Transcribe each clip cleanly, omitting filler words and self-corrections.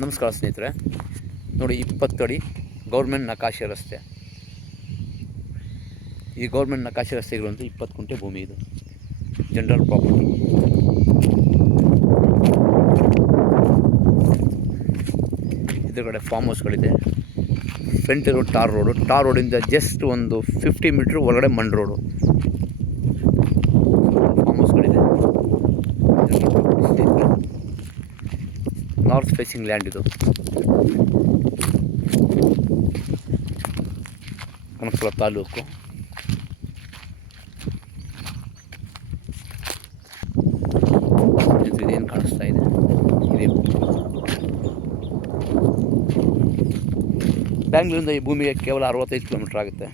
ನಮಸ್ಕಾರ ಸ್ನೇಹಿತರೆ. ನೋಡಿ, 20 ಅಡಿ ಗೌರ್ಮೆಂಟ್ ನಕಾಶೆ ರಸ್ತೆ. ಈ ಗೌರ್ಮೆಂಟ್ ನಕಾಶೆ ರಸ್ತೆ ಇರುವಂಥ 20 ಕುಂಟೆ ಭೂಮಿ. ಇದು ಜನರಲ್ ಪ್ರಾಪರ್ಟಿ. ಎದುರುಗಡೆ ಫಾರ್ಮ್ ಹೌಸ್ಗಳಿದೆ. ಫ್ರಂಟ್ ಇರೋ ಟಾರ್ ರೋಡಿಂದ ಜಸ್ಟ್ ಒಂದು 50 ಮೀಟ್ರ್ ಒಳಗಡೆ ಮಣ್ ರೋಡು. ಫಾರ್ಮ್ ಹೌಸ್ಗಳಿದೆ. ನಾರ್ತ್ ಫೇಸಿಂಗ್ ಲ್ಯಾಂಡ್ ಇದು. ಕನಕಪುರ ತಾಲೂಕು. ಇದೇನು ಕಾಣಿಸ್ತಾ ಇದೆ, ಇದೇ ಬ್ಯಾಂಗ್ಳೂರಿಂದ ಈ ಭೂಮಿಗೆ ಕೇವಲ 65 ಕಿಲೋಮೀಟ್ರ್ ಆಗುತ್ತೆ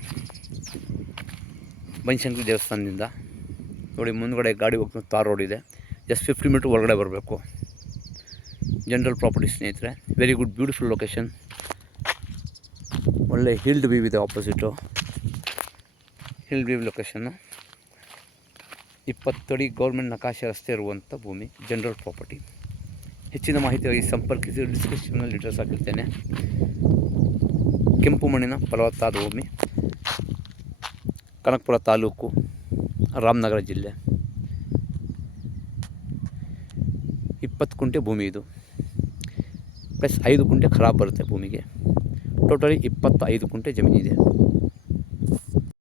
ಬನಶಂಕರಿ ದೇವಸ್ಥಾನದಿಂದ. ನೋಡಿ, ಮುಂದ್ಗಡೆ ಗಾಡಿ ಹೋಗ್ತಾ ತಾರ್ ರೋಡ್ ಇದೆ. ಜಸ್ಟ್ 50 ಮೀಟ್ರ್ ಒಳಗಡೆ ಬರಬೇಕು. ಜನರಲ್ ಪ್ರಾಪರ್ಟಿ ಸ್ನೇಹಿತರೆ. Very good, beautiful location. ಒಳ್ಳೆ ಹಿಲ್ಡ್ ವ್ಯೂ ಇದೆ ಆಪೋಸಿಟು. ಹಿಲ್ಡ್ ವ್ಯೂ ಲೊಕೇಶನ್ನು. 20 ಅಡಿ ಗೌರ್ಮೆಂಟ್ ನಕಾಶೆ ರಸ್ತೆ ಇರುವಂಥ ಭೂಮಿ, ಜನರಲ್ ಪ್ರಾಪರ್ಟಿ. ಹೆಚ್ಚಿನ ಮಾಹಿತಿಯಾಗಿ ಸಂಪರ್ಕಿಸಿ. ಡಿಸ್ಕ್ರಿಪ್ಷನಲ್ಲಿ ಡೀಟೇಲ್ಸ್ ಹಾಕಿರ್ತೇನೆ. ಕೆಂಪು ಮಣ್ಣಿನ ಫಲವತ್ತಾದ ಭೂಮಿ, ಕನಕಪುರ ತಾಲೂಕು, ರಾಮನಗರ ಜಿಲ್ಲೆ. 20 ಕುಂಟೆ ಭೂಮಿ ಇದು, ಪ್ಲಸ್ 5 ಕುಂಟೆ ಖರಾಬ್ ಬರುತ್ತೆ ಭೂಮಿಗೆ. ಟೋಟಲಿ 25 ಕುಂಟೆ ಜಮೀನಿದೆ.